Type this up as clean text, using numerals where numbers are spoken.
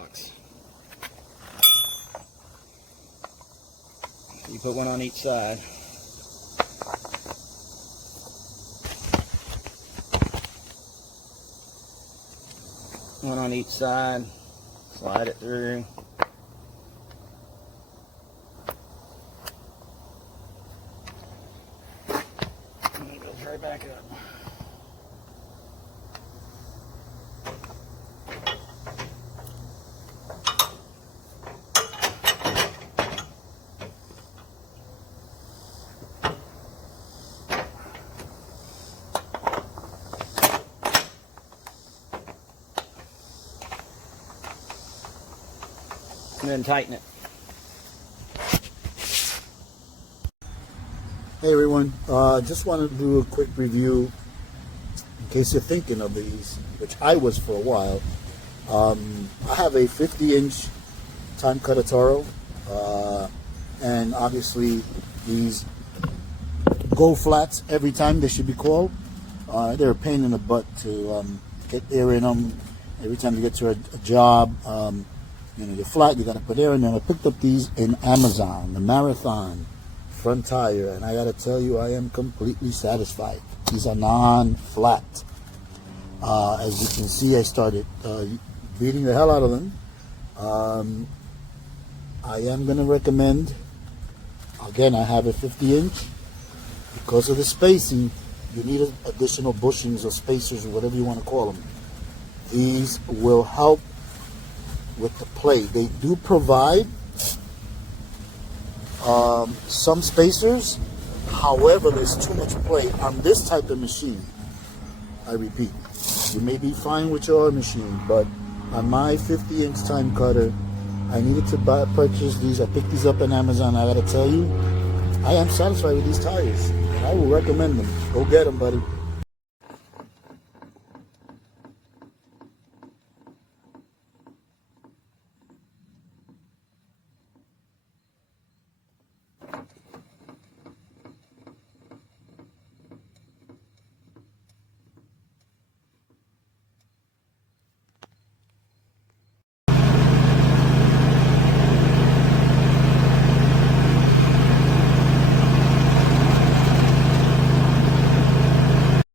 box. You put one on each side. One on each side. Slide it through. And it goes right back up. And then tighten it. Hey everyone, just wanted to do a quick review in case you're thinking of these, which I was for a while. I have a 50-inch time cutter Toro, and obviously these go flats every time, they should be called. They're a pain in the butt to get air in them every time you get to a job. You know, they're flat, you got to put air in them. I picked up these in Amazon, the Marathon front tire, and I got to tell you, I am completely satisfied. These are non-flat. As you can see, I started beating the hell out of them. I am going to recommend, again, I have a 50-inch. Because of the spacing, you need additional bushings or spacers or whatever you want to call them. These will help with the play. They do provide some spacers, however there's too much play on this type of machine. I repeat, you may be fine with your other machine, but on my 50-inch time cutter, I needed to purchase these. I picked these up on Amazon. I gotta tell you, I am satisfied with these tires, and I will recommend them. Go get them, buddy.